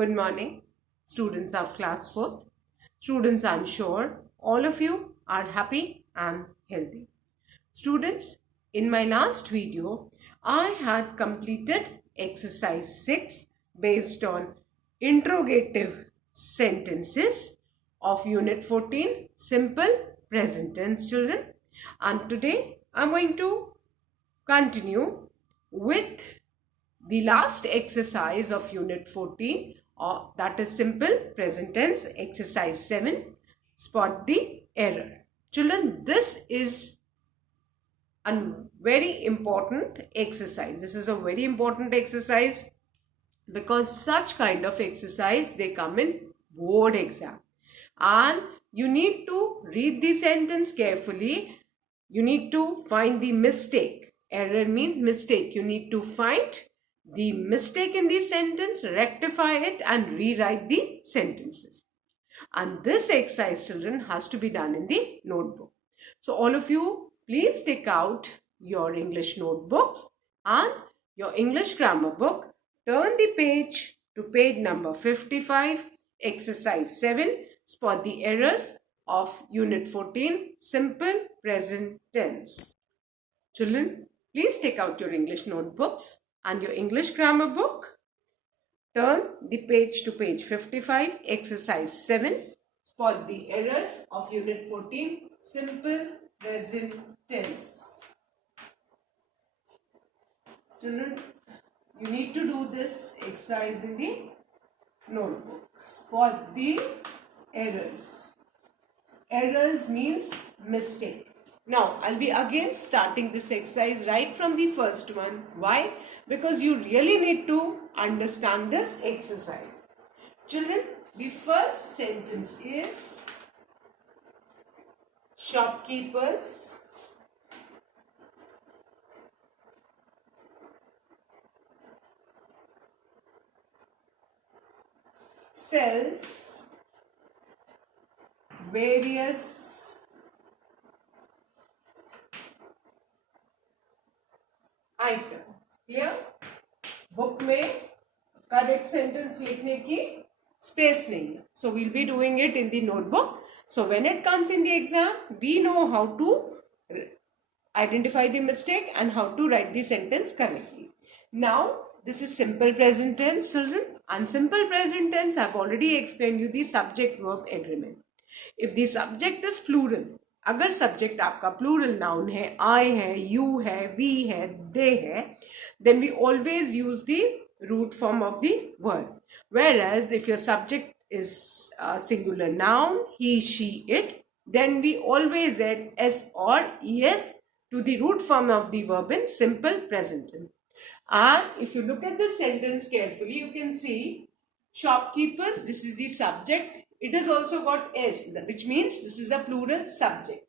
Good morning, students of class 4th. Students, I'm sure all of you are happy and healthy. Students, in my last video, I had completed exercise 6 based on interrogative sentences of Unit 14, Simple Present Tense, children. And today, I'm going to continue with the last exercise of Unit 14, that is Simple Present Tense, Exercise 7, Spot the Error. Children, this is a very important exercise. This is a very important exercise because such kind of exercise, they come in board exam. And you need to read the sentence carefully. You need to find the mistake. Error means mistake. You need to find the mistake in the sentence, rectify it and rewrite the sentences. And this exercise, children, has to be done in the notebook. So all of you, please take out your English notebooks and your English grammar book. Turn the page to page number 55, exercise 7, spot the errors of Unit 14, Simple Present Tense. Children, please take out your English notebooks and your English grammar book. Turn the page to page 55, exercise 7. Spot the errors of Unit 14, Simple Present Tense. Children, you need to do this exercise in the notebook. Spot the errors. Errors means mistake. Now, I'll be again starting this exercise right from the first one. Why? Because you really need to understand this exercise. Children, the first sentence is shopkeepers sells various items. Clear? Book में correct sentence लिखने की स्पेस नहीं है. So we'll be doing it in the notebook. So when it comes in the exam, we know how to identify the mistake and how to write the sentence correctly. Now, this is simple present tense, children. And simple present tense, I've already explained you the subject-verb agreement. If the subject is plural, अगर सब्जेक्ट आपका plural noun है, आई है, यू है, वी है, दे है, then we always use the root form of the word. Whereas if your subject is a singular noun, he, she, it, then we always add s or es to the root form of the verb in simple present tense. And if you look at the sentence carefully, you can see shopkeepers, this is the subject. It has also got s, which means this is a plural subject.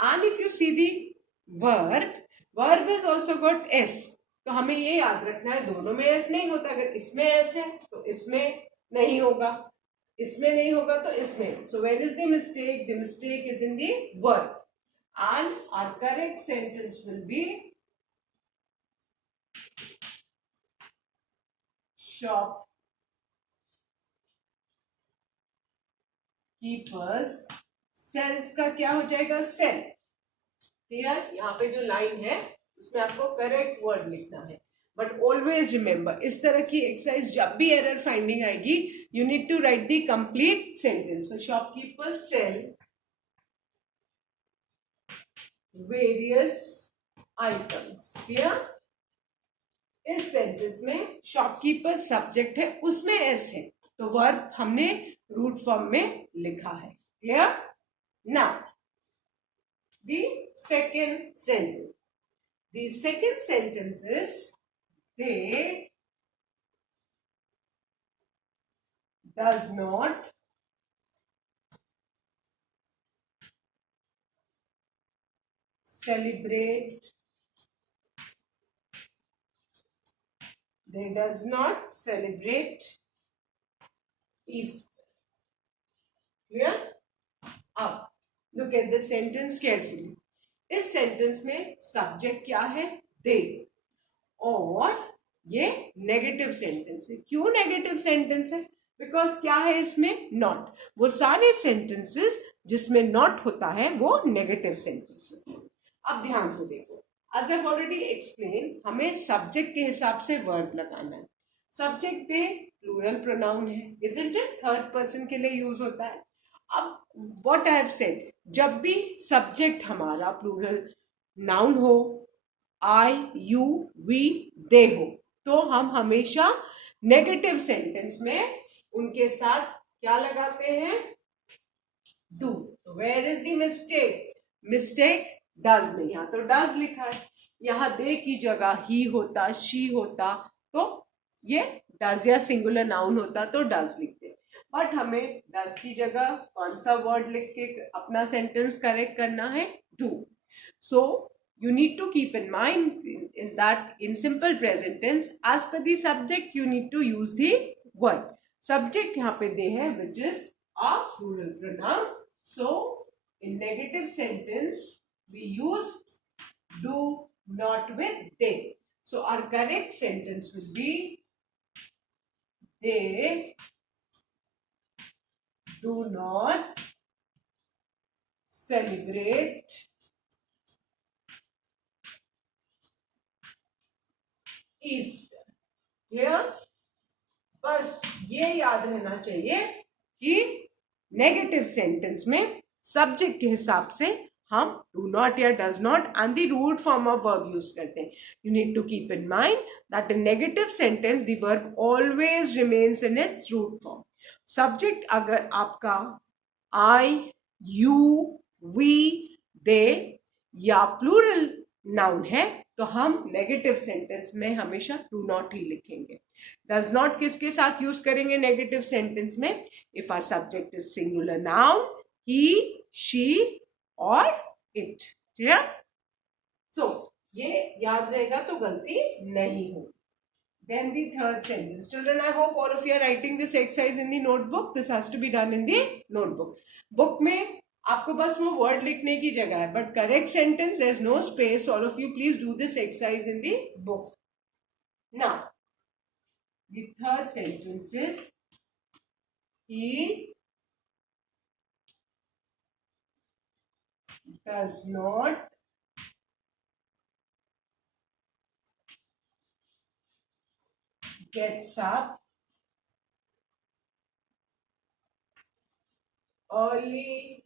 And if you see the verb has also got s. तो हमें ये याद रखना है, दोनों में s नहीं होता. अगर इसमें s है तो इसमें नहीं होगा, इसमें नहीं होगा तो इसमें. So where is the mistake? The mistake is in the verb. And our correct sentence will be shop keepers sells का क्या हो जाएगा? सेल. क्लियर? यहाँ पे जो लाइन है उसमें आपको करेक्ट वर्ड लिखना है. बट ऑलवेज रिमेंबर, इस तरह की एक्सरसाइज जब भी एरर फाइंडिंग आएगी, you need to write the complete sentence. So shopkeepers sell various items. Clear? इस सेंटेंस में शॉपकीपर सब्जेक्ट है, उसमें एस है, तो वर्ब हमने रूट फॉर्म में लिखा है. Clear? Now the second sentence. The second sentence is they does not celebrate. They does not celebrate Easter. Clear? Up. Look at the sentence carefully. इस सेंटेंस में सब्जेक्ट क्या है? दे. और ये नेगेटिव सेंटेंस है. क्यों नेगेटिव सेंटेंस है? बिकॉज क्या है इसमें, नॉट। वो सारे सेंटेंसेस जिसमें नॉट होता है वो नेगेटिव सेंटेंसेस हैं। अब ध्यान से देखो, एज आई ऑलरेडी एक्सप्लेन, हमें सब्जेक्ट के हिसाब से वर्ब लगाना है। सब्जेक्ट दे प्लूरल प्रोनाउन है, इजंट इट, थर्ड पर्सन के लिए यूज होता है। अब व्हाट आई हैव सेड, जब भी सब्जेक्ट हमारा प्लूरल नाउन हो, आई, यू, वी, दे हो, तो हम हमेशा नेगेटिव सेंटेंस में उनके साथ क्या लगाते हैं, डू। तो where is the mistake, mistake does में, यहां तो डज लिखा है, यहां दे की जगह ही होता, शी होता, तो ये डज, या सिंगुलर नाउन होता तो डज लिखते। बट हमें डज की जगह कौन सा वर्ड लिख के अपना सेंटेंस करेक्ट करना है, डू। सो you need to keep in mind in that in simple present tense, as per the subject you need to use the word. Subject यहाँ पे दे है, which is a plural pronoun. So in negative sentence we use do not with they. So our correct sentence will be they do not celebrate Easter. Clear? बस ये याद रहना चाहिए कि negative sentence में सब्जेक्ट के हिसाब से हम डू नॉट या does not and the root form of verb use करते हैं। You need to keep in mind that in negative sentence the verb always remains in its root form. Subject अगर आपका आई, यू, वी, दे या plural noun है तो हम negative sentence में हमेशा डू नॉट ही लिखेंगे। डज नॉट किसके साथ यूज करेंगे नेगेटिव सेंटेंस में, if our subject is singular noun, he, she और इट। क्लियर? सो ये याद रहेगा तो गलती नहीं होगी। Then the third sentence. Children, I hope all of you are writing this exercise in the notebook. This has to be done in the notebook. Book में आपको बस वो word लिखने की जगह है, but correct sentence, there's no space. All of you please do this exercise in the book. Now, the third sentence is he does not gets up early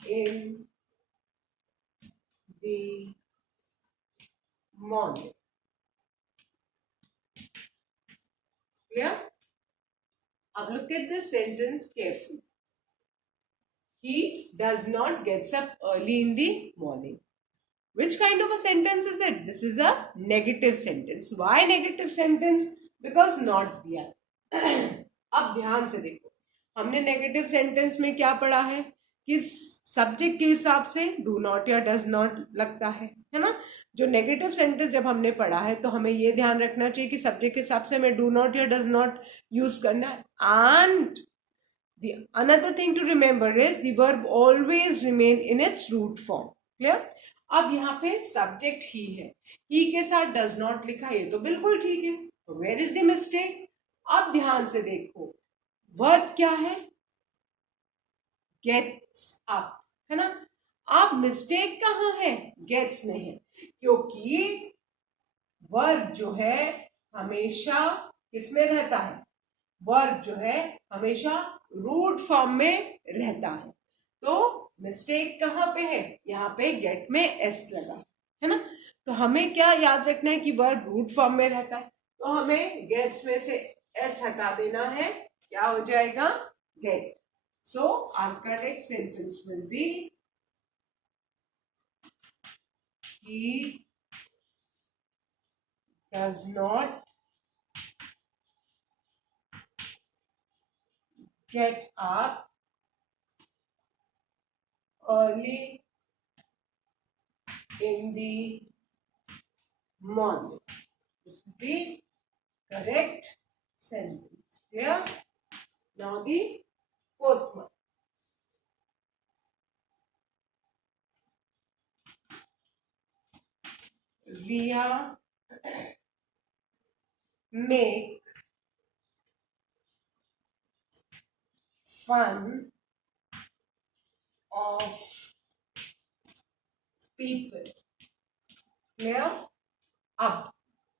in the morning. Clear? Now look at this sentence carefully. He does not gets up early in the morning. Which kind of a sentence is it? This is a negative sentence. Why negative sentence? Because not दिया। अब ध्यान से देखो, हमने negative sentence में क्या पढ़ा है कि सब्जेक्ट के हिसाब से डू नॉट या डज नॉट लगता है ना। जो नेगेटिव सेंटेंस जब हमने पढ़ा है तो हमें ये ध्यान रखना चाहिए कि सब्जेक्ट के हिसाब से हमें डू नॉट या डज नॉट यूज करना है। And the another thing to remember is the verb always remain in its root form. Clear? अब यहाँ पे सब्जेक्ट ही है, ही के साथ डज नॉट लिखा, ये तो बिल्कुल ठीक है, तो वेयर इज द मिस्टेक? अब ध्यान से देखो, वर्ब क्या है, गेट्स अप, है ना। अब मिस्टेक कहाँ है, गेट्स में है, क्योंकि वर्ब जो है हमेशा किसमें रहता है, वर्ब जो है हमेशा रूट फॉर्म में रहता है। तो मिस्टेक कहाँ पे है, यहाँ पे गेट में एस लगा है ना। तो हमें क्या याद रखना है कि वर्ब रूट फॉर्म में रहता है, तो हमें गेट्स में से एस हटा देना है, क्या हो जाएगा, get. So our correct sentence will be he does not get up early in the morning. This is the correct sentence. Clear? Now the fourth one. Ria make fun of people. Clear? अब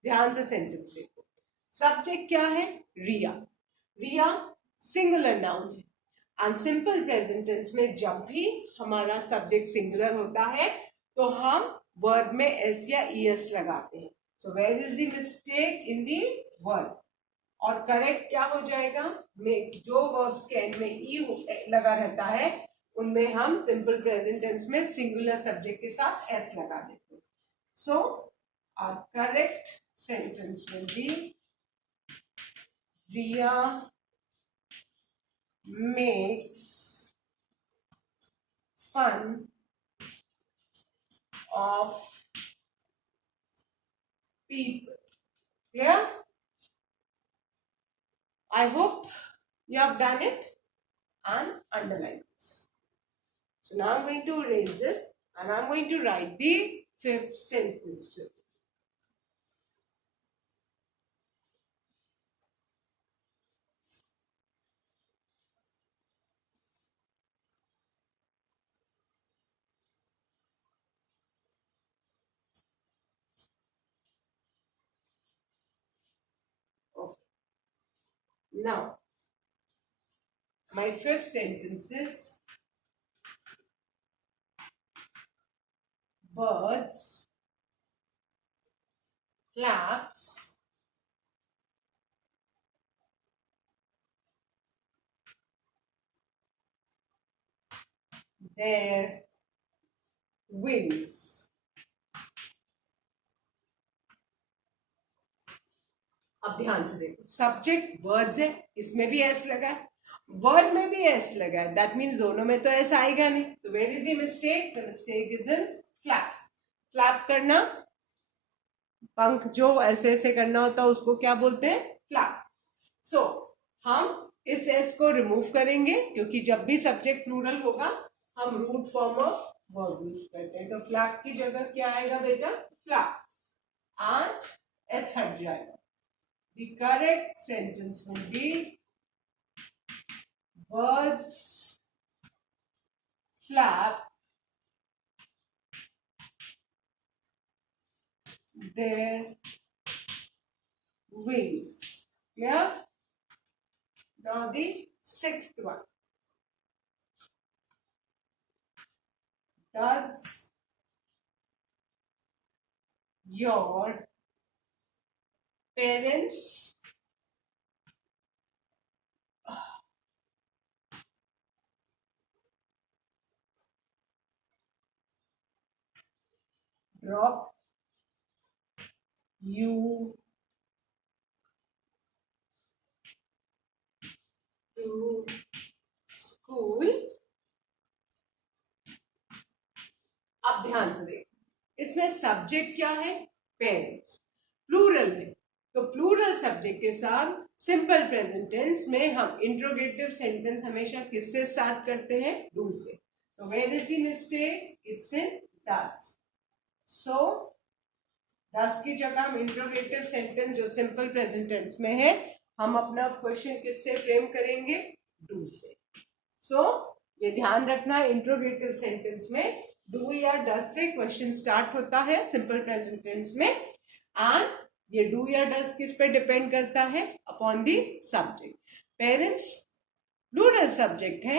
ध्यान से सेंटेंस देखो. सब्जेक्ट क्या है? रिया. रिया singular noun है. And simple present tense में जब भी हमारा सब्जेक्ट सिंगुलर होता है तो हम वर्ड में एस या ईएस लगाते हैं. So where is the mistake in the word? और करेक्ट क्या हो जाएगा? में जो वर्ब्स के एंड में ई लगा रहता है उनमें हम सिंपल प्रेजेंट टेंस में सिंगुलर सब्जेक्ट के साथ एस लगा देते हैं. So our correct sentence will be Riya makes fun of people. Clear? I hope you have done it and underline this. So now I'm going to erase this and I'm going to write the fifth sentence too. Now, my fifth sentence is birds flaps their wings. अब ध्यान से देखो, subject words है, इसमें भी एस लगा है, वर्ड में भी एस लगा है. दैट मीन्स दोनों में तो एस आएगा नहीं. तो where is the mistake? The mistake is in flaps. Flap करना, पंख जो ऐसे ऐसे करना होता है उसको क्या बोलते हैं? फ्लैप. सो हम इस एस को रिमूव करेंगे क्योंकि जब भी सब्जेक्ट प्लूरल होगा हम root form of verb use करते हैं. तो फ्लैप की जगह क्या आएगा बेटा? फ्लैप. एंड एस हट जाएगा. The correct sentence will be birds flap their wings. Yeah? Now the sixth one. Does your parents drop you to school? अब ध्यान से देखो, इसमें सब्जेक्ट क्या है? पेरेंट्स. प्लूरल है तो प्लूरल सब्जेक्ट के साथ सिंपल प्रेजेंट टेंस में हम इंट्रोगेटिव सेंटेंस हमेशा किससे स्टार्ट करते हैं? Do say. तो where is the mistake? It's in does. So does की जगह हम इंट्रोगेटिव सेंटेंस जो सिंपल प्रेजेंट टेंस में है हम अपना क्वेश्चन किससे फ्रेम करेंगे? डू से. सो ये ध्यान रखना, इंट्रोगेटिव सेंटेंस में डू या डस से क्वेश्चन स्टार्ट होता है सिंपल प्रेजेंट टेंस में. एंड ये डू या डस किस पे डिपेंड करता है? Upon the subject. Parents plural subject है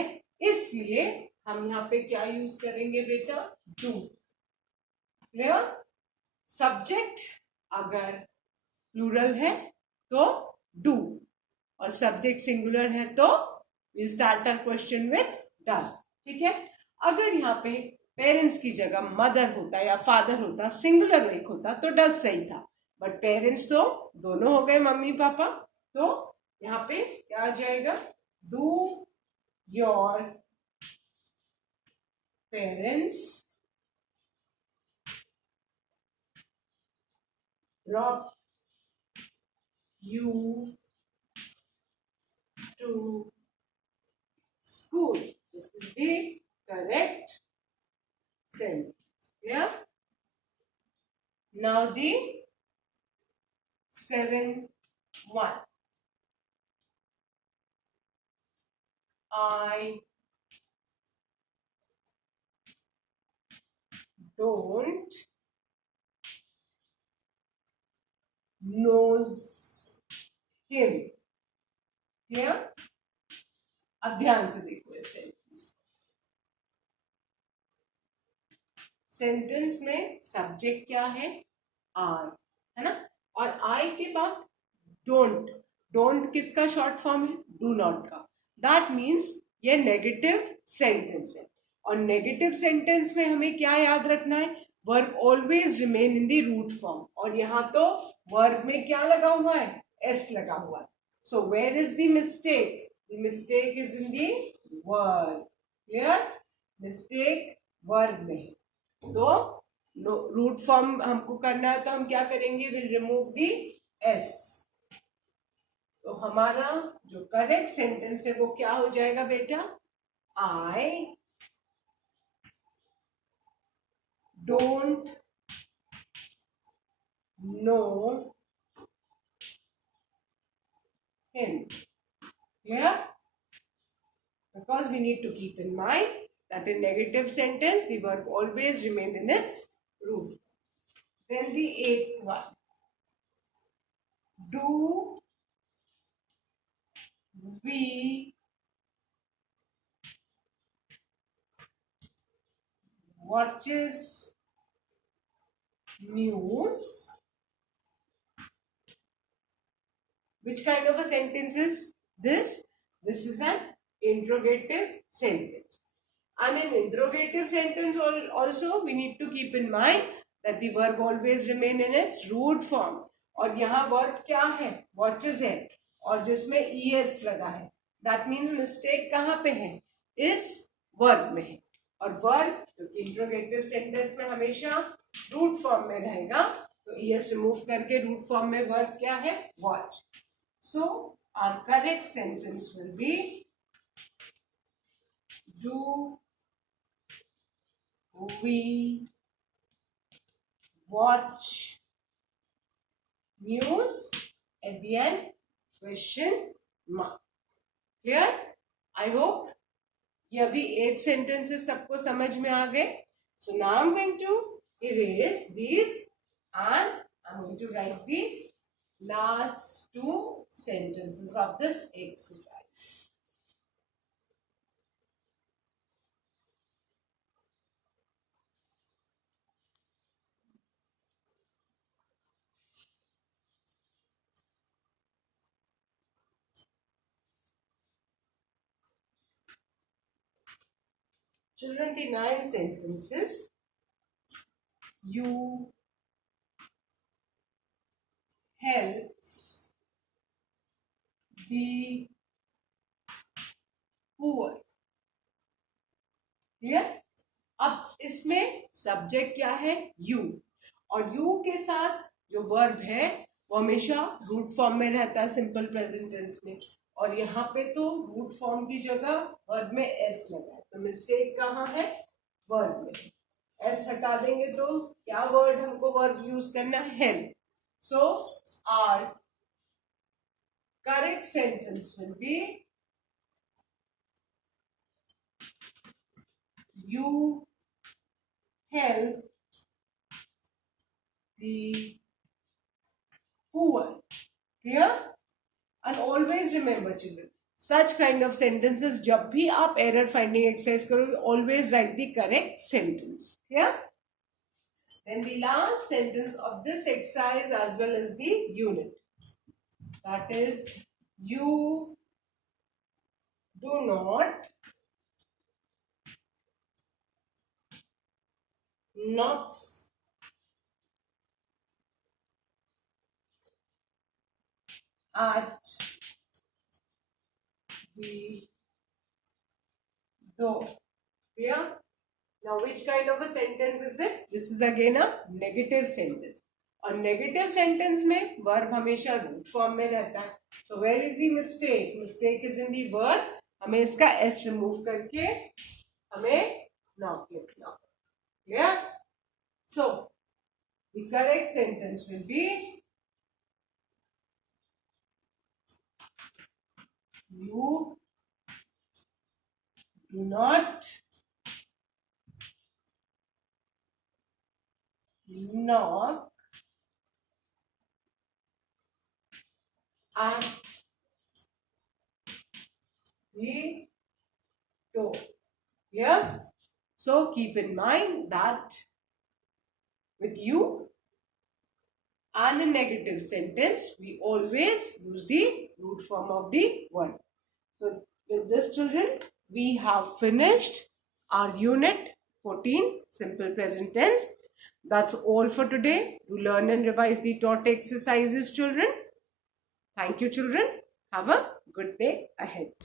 इसलिए हम यहाँ पे क्या यूज करेंगे बेटा? डू. क्लियर? सब्जेक्ट अगर प्लूरल है तो डू और सब्जेक्ट सिंगुलर है तो we start our question with does. ठीक है? अगर यहाँ पे पेरेंट्स की जगह मदर होता या फादर होता, सिंगुलर एक होता तो डस सही था. बट पेरेंट्स तो दोनों हो गए, मम्मी पापा. तो यहाँ पे क्या आ जाएगा? Do your parents drop you to school. This is the correct sentence. Yeah. Now the seventh one. I don't knows him. Clear? अब ध्यान से देखो इस सेंटेंस। सेंटेंस में सब्जेक्ट क्या है? आई, है ना? और आई के बाद डोंट। डोंट किसका शॉर्ट फॉर्म है? डू नॉट का। दैट मीन्स ये नेगेटिव सेंटेंस है। और नेगेटिव सेंटेंस में हमें क्या याद रखना है? Verb always remain in the root form. और यहाँ तो वर्ब में क्या लगा हुआ है? एस लगा हुआ है। So where is the mistake? The mistake is in the verb. Clear? Mistake verb में। तो रूट फॉर्म हमको करना है तो हम क्या करेंगे? विल रिमूव दी एस। तो हमारा जो करेक्ट सेंटेंस है वो क्या हो जाएगा बेटा? I don't know him. Clear? Because we need to keep in mind that in negative sentence the verb always remain in its root. Then the eighth one. Do we watches news? Which kind of a sentence is this? This is an interrogative sentence. And in interrogative sentence also we need to keep in mind that the verb always remain in its root form. और यहाँ verb क्या है? Watches है और जिसमें es लगा है। That means mistake कहाँ पे है? इस verb में है। और verb interrogative sentence में हमेशा root form में रहेगा। तो es remove करके root form में verb क्या है? Watch. So our correct sentence will be do we watch news? At the end question mark. Clear? I hope ये अभी 8 sentences सबको समझ में आ गए. So now I'm going to erase these and I'm going to write the last 2 sentences of this exercise. Children, the 9 sentences. You helps the poor. Clear? अब इसमें सब्जेक्ट क्या है? यू। और यू के साथ जो वर्ब है वो हमेशा रूट फॉर्म में रहता है सिंपल प्रेजेंट टेंस में। और यहाँ पे तो रूट फॉर्म की जगह वर्ब में एस लगा है। तो मिस्टेक कहाँ है? वर्ब में। एस हटा देंगे तो क्या वर्ड हमको वर्ब यूज करना है? Help. So our correct sentence will be you help the poor. Clear? And always remember children, such kind of sentences जब भी आप error finding exercise करोगे, always write the correct sentence. Yeah? Then the last sentence of this exercise as well as the unit. That is, you do not knocks at the door. Yeah? Now, which kind of a sentence is it? This is again a negative sentence. और negative sentence में verb हमेशा root form में रहता है. So where is the mistake? Mistake is in the verb. हमें इसका s remove करके हमें knock लिखना. Yeah? So the correct sentence will be you Do not knock at the door. Clear? So keep in mind that with you and a negative sentence, we always use the root form of the word. So with this, children, we have finished our unit 14, simple present tense. That's all for today. To learn and revise the taught exercises, children. Thank you, children. Have a good day ahead.